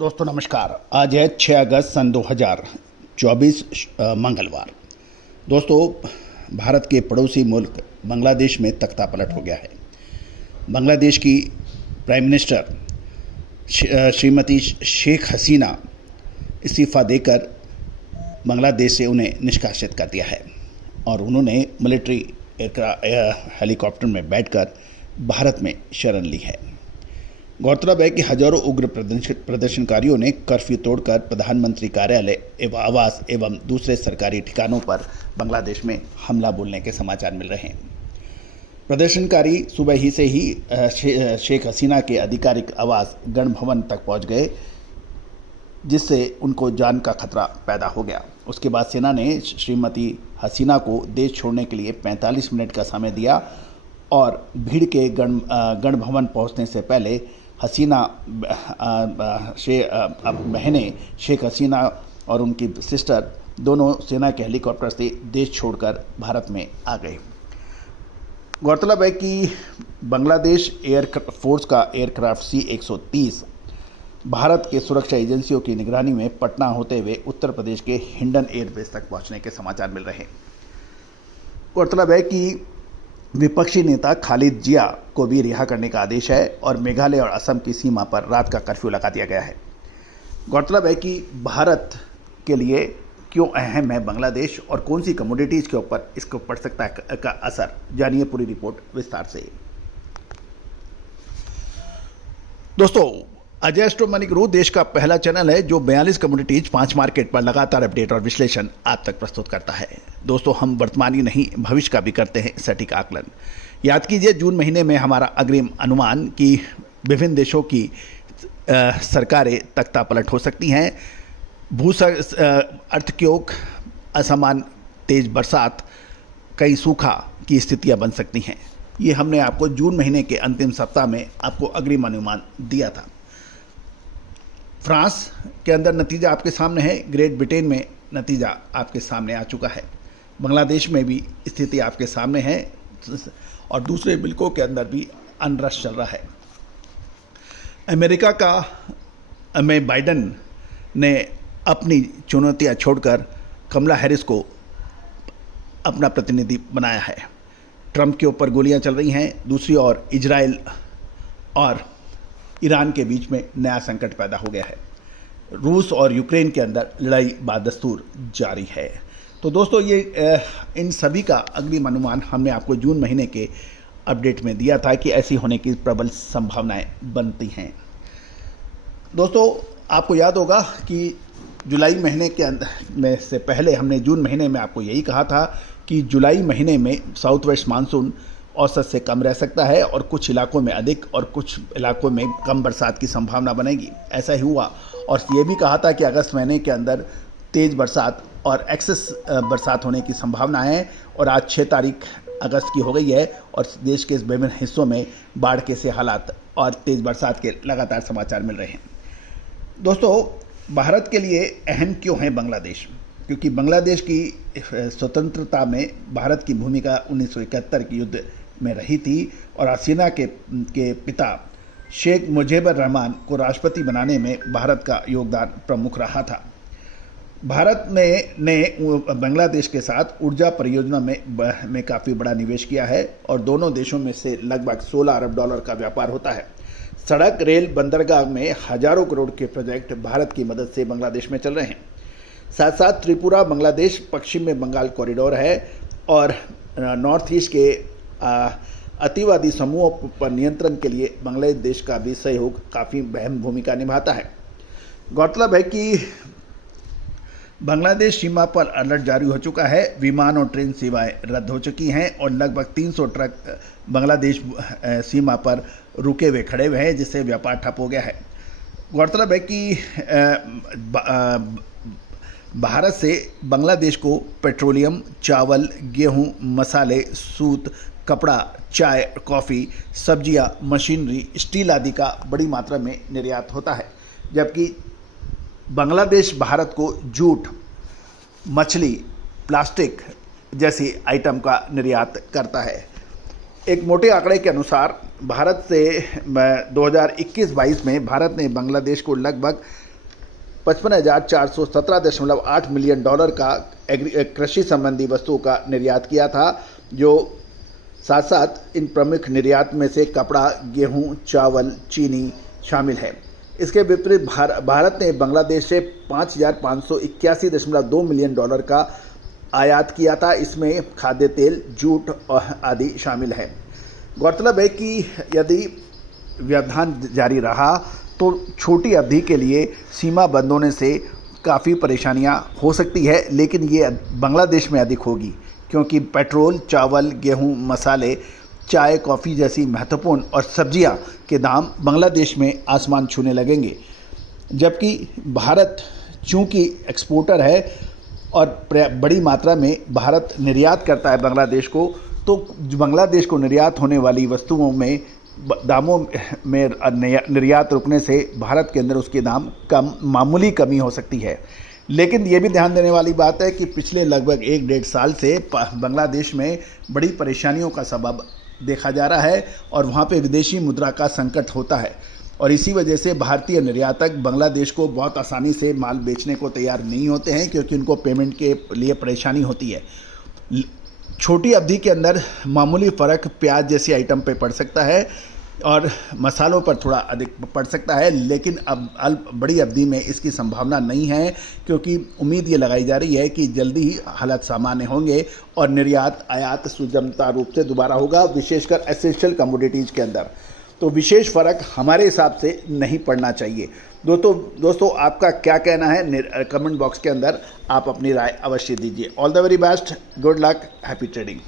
दोस्तों नमस्कार। आज है 6 अगस्त सन 2024 मंगलवार। दोस्तों, भारत के पड़ोसी मुल्क बांग्लादेश में तख्ता पलट हो गया है। बांग्लादेश की प्राइम मिनिस्टर श्रीमती शेख हसीना इस्तीफ़ा देकर बांग्लादेश से उन्हें निष्कासित कर दिया है और उन्होंने मिलिट्री हेलीकॉप्टर में बैठकर भारत में शरण ली है। गौरतलब है कि हजारों उग्र प्रदर्शनकारियों ने कर्फ्यू तोड़कर प्रधानमंत्री कार्यालय एवं आवास एवं दूसरे सरकारी ठिकानों पर बांग्लादेश में हमला बोलने के समाचार मिल रहे हैं। प्रदर्शनकारी सुबह ही से ही शेख हसीना के आधिकारिक आवास गण भवन तक पहुंच गए, जिससे उनको जान का खतरा पैदा हो गया। उसके बाद सेना ने श्रीमती हसीना को देश छोड़ने के लिए 45 मिनट का समय दिया और भीड़ के गण भवन पहुंचने से पहले हसीना बहनें शेख हसीना और उनकी सिस्टर दोनों सेना के हेलीकॉप्टर से देश छोड़कर भारत में आ गए। गौरतलब है कि बांग्लादेश एयर फोर्स का एयरक्राफ्ट C-130 भारत के सुरक्षा एजेंसियों की निगरानी में पटना होते हुए उत्तर प्रदेश के हिंडन एयरबेस तक पहुंचने के समाचार मिल रहे हैं। गौरतलब है कि विपक्षी नेता खालिद जिया को भी रिहा करने का आदेश है और मेघालय और असम की सीमा पर रात का कर्फ्यू लगा दिया गया है। गौरतलब है कि भारत के लिए क्यों अहम है बांग्लादेश और कौन सी कमोडिटीज़ के ऊपर इसको पड़ सकता है का असर, जानिए पूरी रिपोर्ट विस्तार से। दोस्तों, अजय स्टो मनी गुरु देश का पहला चैनल है जो 42 कमोडिटीज 5 मार्केट पर लगातार अपडेट और विश्लेषण आप तक प्रस्तुत करता है। दोस्तों, हम वर्तमान ही नहीं भविष्य का भी करते हैं सटीक आकलन। याद कीजिए, जून महीने में हमारा अग्रिम अनुमान कि विभिन्न देशों की सरकारें तख्ता पलट हो सकती हैं। अर्थक्वेक, असमान तेज बरसात, कई सूखा की स्थितियां बन सकती हैं। ये हमने आपको जून महीने के अंतिम सप्ताह में आपको अग्रिम अनुमान दिया था। फ्रांस के अंदर नतीजा आपके सामने है, ग्रेट ब्रिटेन में नतीजा आपके सामने आ चुका है, बांग्लादेश में भी स्थिति आपके सामने है और दूसरे मुल्कों के अंदर भी अनरस चल रहा है। अमेरिका का में बाइडन ने अपनी चुनौतियां छोड़कर कमला हैरिस को अपना प्रतिनिधि बनाया है। ट्रंप के ऊपर गोलियां चल रही हैं, दूसरी ओर इजराइल और ईरान के बीच में नया संकट पैदा हो गया है। रूस और यूक्रेन के अंदर लड़ाई बादस्तूर जारी है। तो दोस्तों, ये इन सभी का अग्रिम अनुमान हमने आपको जून महीने के अपडेट में दिया था कि ऐसी होने की प्रबल संभावनाएं बनती हैं। दोस्तों, आपको याद होगा कि जुलाई महीने के में से पहले हमने जून महीने में आपको यही कहा था कि जुलाई महीने में साउथ वेस्ट मानसून औसत से कम रह सकता है और कुछ इलाकों में अधिक और कुछ इलाकों में कम बरसात की संभावना बनेगी। ऐसा ही हुआ और ये भी कहा था कि अगस्त महीने के अंदर तेज़ बरसात और एक्सेस बरसात होने की संभावना है और आज 6 तारीख अगस्त की हो गई है और देश के इस विभिन्न हिस्सों में बाढ़ के से हालात और तेज़ बरसात के लगातार समाचार मिल रहे हैं। दोस्तों, भारत के लिए अहम क्यों है बांग्लादेश? क्योंकि बांग्लादेश की स्वतंत्रता में भारत की भूमिका 1971 के युद्ध में रही थी और हसीना के पिता शेख मुजीबुर रहमान को राष्ट्रपति बनाने में भारत का योगदान प्रमुख रहा था। भारत ने बांग्लादेश के साथ ऊर्जा परियोजना में काफ़ी बड़ा निवेश किया है और दोनों देशों में से लगभग $16 अरब का व्यापार होता है। सड़क, रेल, बंदरगाह में हजारों करोड़ के प्रोजेक्ट भारत की मदद से बांग्लादेश में चल रहे हैं। साथ साथ त्रिपुरा बांग्लादेश पश्चिम में बंगाल कॉरिडोर है और नॉर्थ ईस्ट के अतिवादी समूहों पर नियंत्रण के लिए बांग्लादेश का भी सहयोग काफ़ी अहम भूमिका निभाता है। गौरतलब है कि बांग्लादेश सीमा पर अलर्ट जारी हो चुका है, विमान और ट्रेन सेवाएं रद्द हो चुकी हैं और लगभग 300 ट्रक बांग्लादेश सीमा पर रुके हुए खड़े हुए हैं, जिससे व्यापार ठप हो गया है। गौरतलब है कि भारत से बांग्लादेश को पेट्रोलियम, चावल, गेहूं, मसाले, सूत, कपड़ा, चाय, कॉफ़ी, सब्जियां, मशीनरी, स्टील आदि का बड़ी मात्रा में निर्यात होता है, जबकि बांग्लादेश भारत को जूट, मछली, प्लास्टिक जैसी आइटम का निर्यात करता है। एक मोटे आंकड़े के अनुसार भारत से 2021-22 में भारत ने बांग्लादेश को लगभग $55,417.8 मिलियन का कृषि संबंधी वस्तुओं का निर्यात किया था, जो साथ साथ इन प्रमुख निर्यात में से कपड़ा, गेहूं, चावल, चीनी शामिल है। इसके विपरीत भारत ने बांग्लादेश से $5,581.2 मिलियन का आयात किया था। इसमें खाद्य तेल, जूट आदि शामिल है। गौरतलब है कि यदि व्यवधान जारी रहा तो छोटी अवधि के लिए सीमा बंद होने से काफ़ी परेशानियां हो सकती है, लेकिन ये बांग्लादेश में अधिक होगी, क्योंकि पेट्रोल, चावल, गेहूं, मसाले, चाय, कॉफ़ी जैसी महत्वपूर्ण और सब्जियां के दाम बांग्लादेश में आसमान छूने लगेंगे। जबकि भारत चूंकि एक्सपोर्टर है और बड़ी मात्रा में भारत निर्यात करता है बांग्लादेश को, तो बांग्लादेश को निर्यात होने वाली वस्तुओं में दामों में निर्यात रुकने से भारत के अंदर उसके दाम मामूली कमी हो सकती है। लेकिन ये भी ध्यान देने वाली बात है कि पिछले लगभग 1-1.5 साल से बांग्लादेश में बड़ी परेशानियों का सबब देखा जा रहा है और वहाँ पे विदेशी मुद्रा का संकट होता है, और इसी वजह से भारतीय निर्यातक बांग्लादेश को बहुत आसानी से माल बेचने को तैयार नहीं होते हैं, क्योंकि उनको पेमेंट के लिए परेशानी होती है। छोटी अवधि के अंदर मामूली फ़र्क प्याज जैसी आइटम पे पड़ सकता है और मसालों पर थोड़ा अधिक पड़ सकता है, लेकिन अब बड़ी अवधि में इसकी संभावना नहीं है, क्योंकि उम्मीद ये लगाई जा रही है कि जल्दी ही हालात सामान्य होंगे और निर्यात आयात सुगमता रूप से दोबारा होगा, विशेषकर एसेंशियल कमोडिटीज़ के अंदर। तो विशेष फ़र्क हमारे हिसाब से नहीं पड़ना चाहिए। दोस्तों आपका क्या कहना है, कमेंट बॉक्स के अंदर आप अपनी राय अवश्य दीजिए। All the very best, good luck, happy trading.